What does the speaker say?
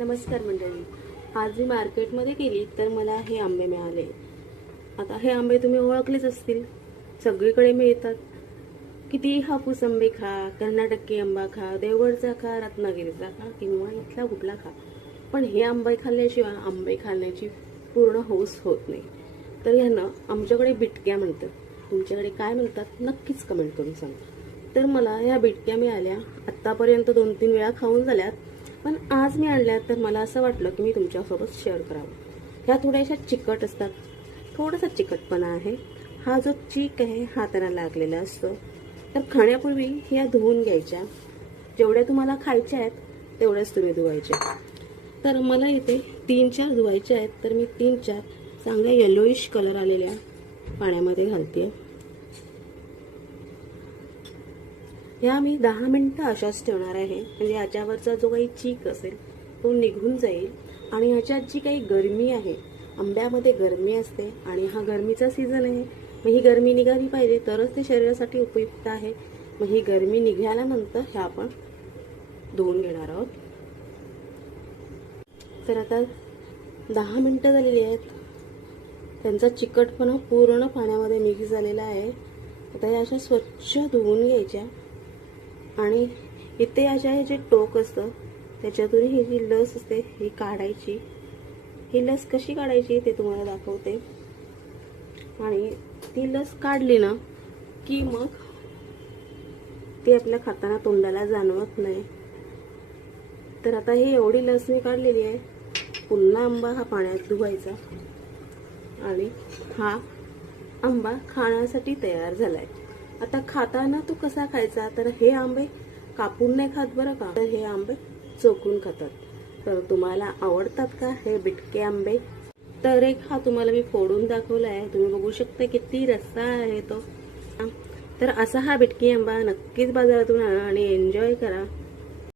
नमस्कार मंडळी. आज मी मार्केटमध्ये गेली तर मला हे आंबे मिळाले. आता हे आंबे तुम्ही ओळखलेच असतील, सगळीकडे मिळतात. कितीही हापूस आंबे खा, कर्नाटकी आंबा खा, देवगडचा खा, रत्नागिरीचा खा किंवा इथला कुठला खा, पण हे आंबे खाल्ल्याशिवाय आंबे खाण्याची पूर्ण हौस होत नाही. तर ह्यांना आमच्याकडे बिटक्या म्हणतात. तुमच्याकडे काय म्हणतात नक्कीच कमेंट करून सांगा. तर मला ह्या बिटक्या मिळाल्या. आत्तापर्यंत 2-3 वेळा खाऊन झाल्यात, पण आज मी आणल्या तर मला असं वाटलं की मी तुमच्यासोबत शेअर करावं. ह्या थोड्याशा चिकट असतात, थोडासा चिकटपणा आहे. हा जो चीक आहे हा त्यांना लागलेला असतो. तर खाण्यापूर्वी ह्या धुवून घ्यायच्या. जेवढ्या तुम्हाला खायच्या आहेत तेवढ्याच तुम्ही धुवायच्या. तर मला इथे 3-4 धुवायच्या आहेत, तर मी 3-4 चांगल्या येलोइश कलर आलेल्या पाण्यामध्ये घालते. ह्या मी 10 मिनिटं अशाच ठेवणार आहे, म्हणजे ह्याच्यावरचा जो काही चीक असेल तो निघून जाईल. आणि ह्याच्यात जी काही गरमी आहे, आंब्यामध्ये गरमी असते आणि हा गरमीचा सीझन आहे, मग ही गरमी निघाली पाहिजे तरच ते शरीरासाठी उपयुक्त आहे. मग ही गरमी निघाल्यानंतर ह्या आपण धुवून घेणार आहोत. तर आता 10 मिनिटं झालेली आहेत. त्यांचा चिकटपणा पूर्ण पाण्यामध्ये मिक्स झालेला आहे. आता ह्या अशा स्वच्छ धुवून घ्यायच्या आणि इथे अशा हे जे टोक असतं त्याच्यातून ही जी लस असते ही काढायची. ही लस कशी काढायची ते तुम्हाला दाखवते. आणि ती लस काढली ना की मग ती आपल्या खाताना तोंडाला जाणवत नाही. तर आता ही एवढी लस मी काढलेली आहे. पुन्हा आंबा हा पाण्यात धुवायचा आणि हा आंबा खाण्यासाठी तयार झालाय. आता खाताना तो कसा खायचा, तर हे आंबे कापून नाही खात बरं का, तर हे आंबे चोखून खातात. तर तुम्हाला आवडतात का हे बिटके आंबे? तर एक हा तुम्हाला मी फोडून दाखवला आहे, तुम्ही बघू शकता किती रस्सा आहे तो. तर असा हा बिटकी आंबा नक्कीच बाजारातून आणा आणि एन्जॉय करा.